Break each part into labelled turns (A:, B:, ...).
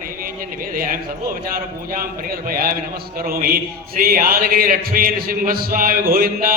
A: నైవేద్యం సర్వోపచార పూజాం పరికల్పయామి నమస్కరోమి. శ్రీ యాదగిరి లక్ష్మీ నృసింహస్వామి గోవిందా.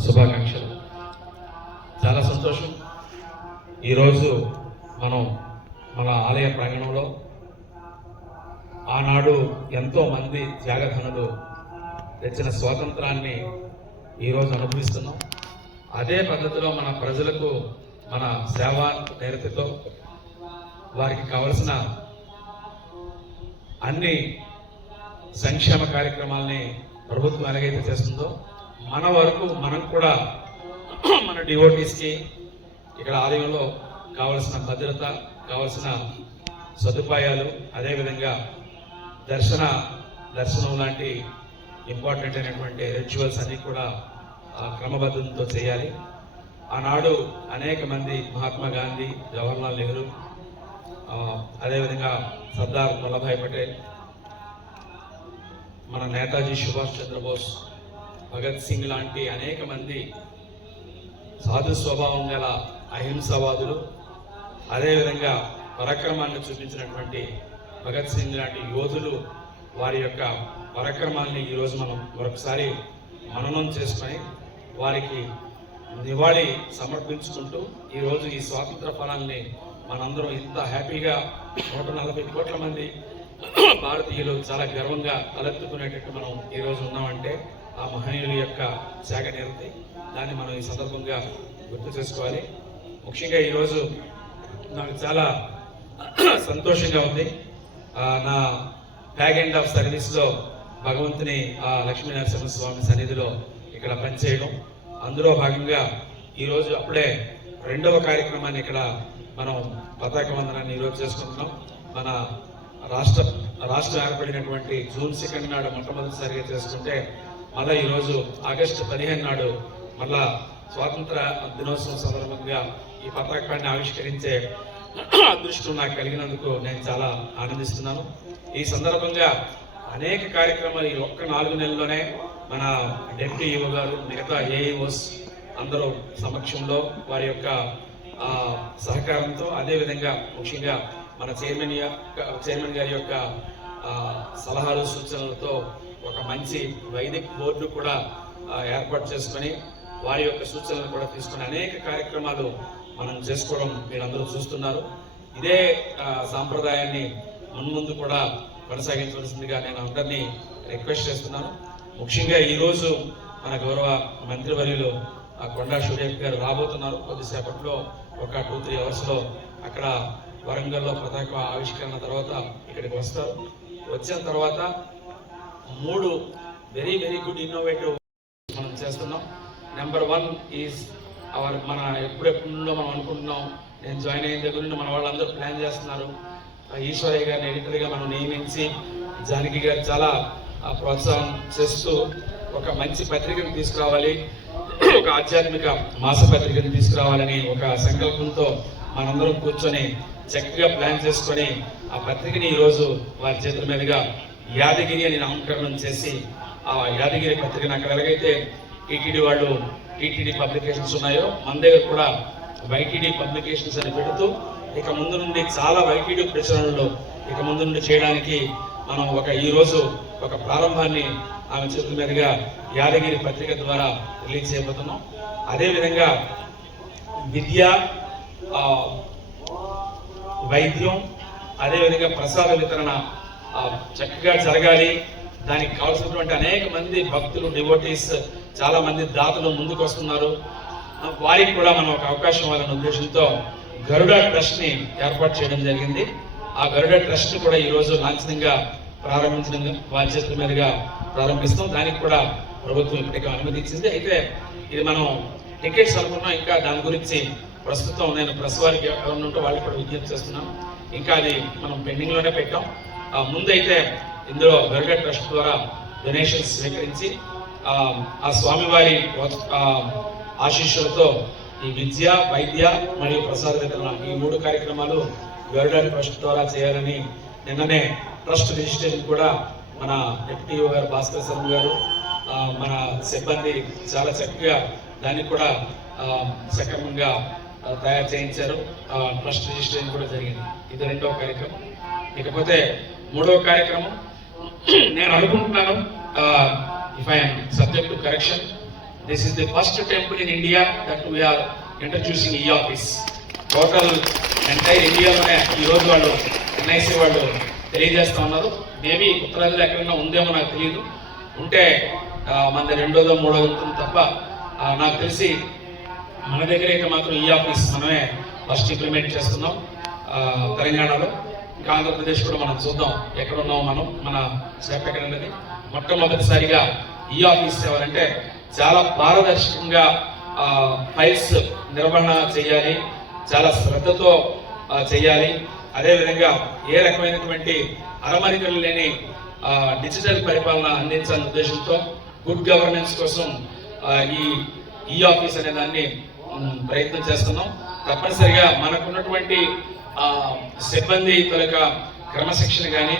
B: శుభాకాంక్షలు. చాలా సంతోషం. ఈరోజు మనం మన ఆలయ ప్రాంగణంలో ఆనాడు ఎంతో మంది త్యాగధనులు తెచ్చిన స్వాతంత్రాన్ని ఈరోజు అనుభవిస్తున్నాం. అదే పద్ధతిలో మన ప్రజలకు మన సేవా నిరతితో వారికి కావలసిన అన్ని సంక్షేమ కార్యక్రమాల్ని ప్రభుత్వం ఎలాగైతే చేస్తుందో మన వరకు మనం కూడా మన డివోటీస్కి ఇక్కడ ఆలయంలో కావలసిన భద్రత కావలసిన సదుపాయాలు అదేవిధంగా దర్శన దర్శనం లాంటి ఇంపార్టెంట్ అయినటువంటి రిచువల్స్ అన్ని కూడా క్రమబద్ధంతో చేయాలి. ఆనాడు అనేక మంది మహాత్మా గాంధీ జవహర్లాల్ నెహ్రూ అదేవిధంగా సర్దార్ వల్లభాయ్ పటేల్ మన నేతాజీ సుభాష్ చంద్రబోస్ భగత్ సింగ్ లాంటి అనేక మంది సాధు స్వభావం గల అహింసవాదులు అదేవిధంగా పరాక్రమాన్ని చూపించినటువంటి భగత్ సింగ్ లాంటి యోధులు వారి యొక్క పరాక్రమాన్ని ఈరోజు మనం మరొకసారి మననం చేసుకొని వారికి నివాళి సమర్పించుకుంటూ ఈరోజు ఈ స్వాతంత్ర ఫలాన్ని మనందరం ఇంత హ్యాపీగా నూట నలభై కోట్ల మంది భారతీయులు చాలా గర్వంగా తలెత్తుకునేటట్టు మనం ఈరోజు ఉన్నామంటే ఆ మహనీయుల యొక్క శాఖ నిరతి దాన్ని మనం ఈ సందర్భంగా గుర్తు చేసుకోవాలి. ముఖ్యంగా ఈరోజు నాకు చాలా సంతోషంగా ఉంది. నా ట్యాగ్ ఎండ్ ఆఫ్ సర్వీస్లో భగవంతుని ఆ లక్ష్మీనరసింహ స్వామి సన్నిధిలో ఇక్కడ పనిచేయడం. అందులో భాగంగా ఈరోజు అప్పుడే రెండవ కార్యక్రమాన్ని ఇక్కడ మనం పతాక వందనాన్ని ఈరోజు చేసుకుంటున్నాం. మన రాష్ట్ర రాష్ట్రం ఏర్పడినటువంటి జూన్ సెకండ్ నాడు మొట్టమొదటిసారిగా చేసుకుంటే మళ్ళా ఈరోజు ఆగస్టు పదిహేను నాడు మళ్ళా స్వాతంత్ర దినోత్సవం సందర్భంగా ఈ పతాకాన్ని ఆవిష్కరించే అదృష్టం నాకు కలిగినందుకు నేను చాలా ఆనందిస్తున్నాను. ఈ సందర్భంగా అనేక కార్యక్రమాలు ఈ ఒక్క నాలుగు నెలల్లోనే మన డెప్యూటీ ఈవో గారు మిగతా ఏఈఓస్ అందరూ సమక్షంలో వారి యొక్క సహకారంతో అదేవిధంగా ముఖ్యంగా మన చైర్మన్ యొక్క చైర్మన్ గారి యొక్క సలహాలు సూచనలతో ఒక మంచి వైదిక బోర్డు కూడా ఏర్పాటు చేసుకొని వారి యొక్క సూచనలు కూడా తీసుకుని అనేక కార్యక్రమాలు మనం చేసుకోవడం మీరందరూ చూస్తున్నారు. ఇదే సాంప్రదాయాన్ని మున్ముందు కూడా కొనసాగించవలసిందిగా నేను అందరినీ రిక్వెస్ట్ చేస్తున్నాను. ముఖ్యంగా ఈరోజు మన గౌరవ మంత్రివర్యులు ఆ కొండా సూర్యక్ గారు రాబోతున్నారు. కొద్దిసేపట్లో ఒక టూ త్రీ అవర్స్లో అక్కడ వరంగల్లో పతాక ఆవిష్కరణ తర్వాత ఇక్కడికి వస్తారు. వచ్చిన తర్వాత మూడు వెరీ వెరీ గుడ్ ఇన్నోవేటివ్ మనం చేస్తున్నాం. నెంబర్ వన్ ఈజ్ అవర్ మన ఎప్పుడెప్పుడో మనం అనుకుంటున్నాం నేను జాయిన్ అయిన దగ్గర నుండి మన వాళ్ళందరూ ప్లాన్ చేస్తున్నారు. ఈశ్వరయ్య గారిని ఎడిటర్గా మనం నియమించి జానకి గారు చాలా ఆ, ప్రోత్సాహం చేస్తూ ఒక మంచి పత్రికను తీసుకురావాలి. ఒక ఆధ్యాత్మిక మాస పత్రికను తీసుకురావాలని ఒక సంకల్పంతో మనందరం కూర్చొని చక్కగా ప్లాన్ చేసుకొని ఆ పత్రికని ఈరోజు వారి చేతుల మీదుగా యాదగిరి అని నామకరణం చేసి ఆ యాదగిరి పత్రిక నాకు ఎలాగైతే టీటీడీ వాళ్ళు టీటీడీ పబ్లికేషన్స్ ఉన్నాయో మన దగ్గర కూడా వైటీడీ పబ్లికేషన్స్ అని పెడుతూ ఇక ముందు నుండి చాలా వైటీడీ ప్రచురణలు ఇక ముందు నుండి చేయడానికి మనం ఒక ఈరోజు ఒక ప్రారంభాన్ని ఆమె చేతుల మీదుగా యాదగిరి పత్రిక ద్వారా రిలీజ్ చేయబోతున్నాం. అదేవిధంగా విద్య వైద్యం అదేవిధంగా ప్రసాద వితరణ చక్కగా జరగాలి. దానికి కావాల్సినటువంటి అనేక మంది భక్తులు డివోటీస్ చాలా మంది దాతలు ముందుకు వస్తున్నారు. వారికి కూడా మనం ఒక అవకాశం ఇవ్వాలనే ఉద్దేశంతో గరుడ ట్రస్ట్ని ఏర్పాటు చేయడం జరిగింది. ఆ గరుడ ట్రస్ట్ కూడా ఈరోజు లాంఛనంగా ప్రారంభించడం వారి మీదుగా ప్రారంభిస్తాం. దానికి కూడా ప్రభుత్వం ఇప్పటికే అనుమతి ఇచ్చింది. అయితే ఇది మనం టికెట్స్ అనుకున్నాం. ఇంకా దాని గురించి ప్రస్తుతం నేను ప్రెస్ వారికి ఎవరిని ఉంటే వాళ్ళకి కూడా విజ్ఞప్తి చేస్తున్నాను. ఇంకా అది మనం పెండింగ్లోనే పెట్టాం. ముందైతే ఇందులో గరుడ ట్రస్ట్ ద్వారా డొనేషన్స్ స్వీకరించి ఆ, స్వామివారి ఆశీస్సులతో ఈ విద్య వైద్య మరియు ప్రసాద వితరణ ఈ మూడు కార్యక్రమాలు గరుడ ట్రస్ట్ ద్వారా చేయాలని నిన్ననే ట్రస్ట్ రిజిస్ట్రేషన్ కూడా మన డిప్యూటీ గారు భాస్కర్ శర్మ గారు మన సిబ్బంది చాలా చక్కగా దాన్ని కూడా సక్రమంగా తయారు చేయించారు. ట్రస్ట్ రిజిస్ట్రేషన్ కూడా జరిగింది. ఇది రెండో కార్యక్రమం. ఇకపోతే మూడవ కార్యక్రమం. నేను అనుకుంటున్నాను if I'm subject correction this is the first temple in India that we're introducing ఈ ఆఫీస్ టోటల్ ఎంటైర్ ఇండియాలోనే ఈ రోజు వాళ్ళు ఎన్ఐసి వాళ్ళు తెలియజేస్తా ఉన్నారు. మేబీ ఉత్తరాదిలో ఎక్కడైనా ఉందేమో నాకు తెలియదు ఉంటే మన మనది రెండోదో మూడోదో ఉంటుంది తప్ప నాకు తెలిసి మన దగ్గర అయితే మాత్రం ఈ ఆఫీస్ మనమే ఫస్ట్ ఇంప్లిమెంట్ చేస్తున్నాం తెలంగాణలో. ఇంకా ఆంధ్రప్రదేశ్ కూడా మనం చూద్దాం ఎక్కడ ఉన్నాం మనం మన స్టెప్ ఎక్కడ ఉన్నది మొట్టమొదటిసారిగా ఈ ఆఫీస్ సేవలంటే చాలా పారదర్శకంగా ఫైల్స్ నిర్వహణ చేయాలి చాలా శ్రద్ధతో చేయాలి. అదేవిధంగా ఏ రకమైనటువంటి అరమరికలు లేని డిజిటల్ పరిపాలన అందించాలనే ఉద్దేశంతో గుడ్ గవర్నెన్స్ కోసం ఈ ఈ ఆఫీస్ అనే దాన్ని ప్రయత్నం చేస్తున్నాం. తప్పనిసరిగా మనకున్నటువంటి సిబ్బంది తొలక క్రమశిక్షణ కానీ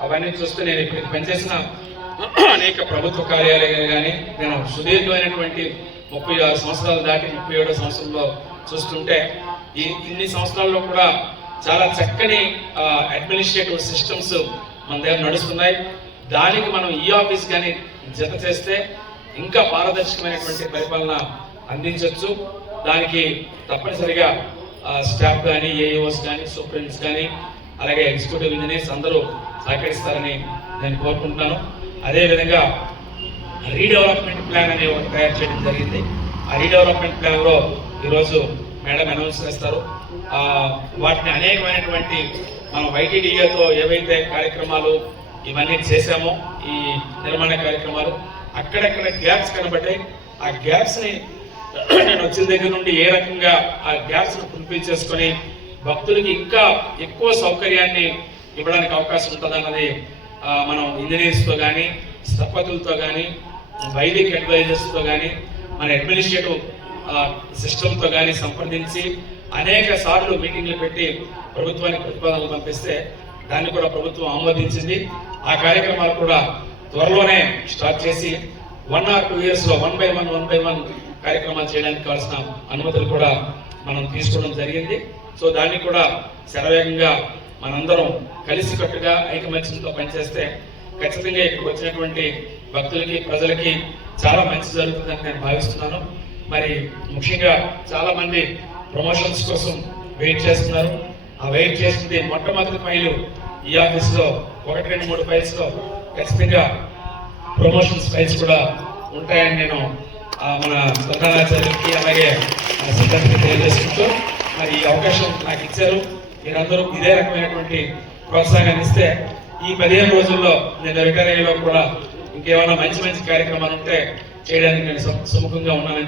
B: అవన్నీ చూస్తే నేను ఇప్పటికి పనిచేసిన అనేక ప్రభుత్వ కార్యాలయాలు కానీ నేను సుదీర్ఘమైనటువంటి ముప్పై ఆరు సంవత్సరాలు దాటి ముప్పై ఏడో సంవత్సరంలో చూస్తుంటే ఈ ఇన్ని సంవత్సరాల్లో కూడా చాలా చక్కని అడ్మినిస్ట్రేటివ్ సిస్టమ్స్ మన దగ్గర నడుస్తున్నాయి. దానికి మనం ఈ ఆఫీస్ కానీ జత చేస్తే ఇంకా పారదర్శకమైనటువంటి పరిపాలన అందించవచ్చు దానికి తప్పనిసరిగా స్టాఫ్ కానీ ఏఈఓస్ కానీ సూపరింట్స్ కానీ అలాగే ఎగ్జిక్యూటివ్ ఇంజనీర్స్ అందరూ సహకరిస్తారని నేను కోరుకుంటున్నాను. అదేవిధంగా రీడెవలప్మెంట్ ప్లాన్ అనే ఒకటి తయారు చేయడం జరిగింది. ఆ రీడెవలప్మెంట్ ప్లాన్లో ఈరోజు మేడం అనౌన్స్ చేస్తారు. వాటిని అనేకమైనటువంటి మనం వైటీడీఏతో ఏవైతే కార్యక్రమాలు ఇవన్నీ చేశామో ఈ నిర్మాణ కార్యక్రమాలు అక్కడక్కడ గ్యాప్స్ కనబడ్డాయి. ఆ గ్యాప్స్ని నేను వచ్చిన దగ్గర నుండి ఏ రకంగా ఆ గ్యాప్స్ను ఫుల్ఫిల్ చేసుకొని భక్తులకి ఇంకా ఎక్కువ సౌకర్యాన్ని ఇవ్వడానికి అవకాశం ఉంటుందన్నది మనం ఇంజనీర్స్తో కానీ స్థపతులతో కానీ వైదిక్ అడ్వైజర్స్తో కానీ మన అడ్మినిస్ట్రేటివ్ సిస్టమ్తో కానీ సంప్రదించి అనేక సార్లు మీటింగ్లు పెట్టి ప్రభుత్వానికి ప్రతిపాదనలు పంపిస్తే దాన్ని కూడా ప్రభుత్వం ఆమోదించింది. ఆ కార్యక్రమాలు కూడా త్వరలోనే స్టార్ట్ చేసి వన్ ఆర్ టూ ఇయర్స్లో one by one one by one కార్యక్రమాలు చేయడానికి కావాల్సిన అనుమతులు కూడా మనం తీసుకోవడం జరిగింది. సో దాన్ని కూడా శరవేగంగా మనందరం కలిసికట్టుగా ఐకమత్యంతో పనిచేస్తే ఖచ్చితంగా ఇక్కడికి వచ్చినటువంటి భక్తులకి ప్రజలకి చాలా మంచి జరుగుతుందని నేను భావిస్తున్నాను. మరి ముఖ్యంగా చాలా మంది ప్రమోషన్స్ కోసం వెయిట్ చేస్తున్నారు. ఆ వెయిట్ చేసింది మొట్టమొదటి ఫైలు ఈ ఆఫీస్లో ఒకటి రెండు మూడు ఫైల్స్లో ఖచ్చితంగా ప్రమోషన్స్ ఫైల్స్ కూడా ఉంటాయని నేను మన ప్రధానాచార్యులకి అలాగే మన తెలియజేసుకుంటూ మరి ఈ అవకాశం నాకు ఇచ్చారు. మీరందరూ ఇదే రకమైనటువంటి ప్రోత్సాహాన్ని ఇస్తే ఈ పదిహేను రోజుల్లో నేను రిటైర్ అయ్యేలో కూడా ఇంకేమైనా మంచి మంచి కార్యక్రమాలు ఉంటే చేయడానికి నేను సుముఖంగా ఉన్నాను.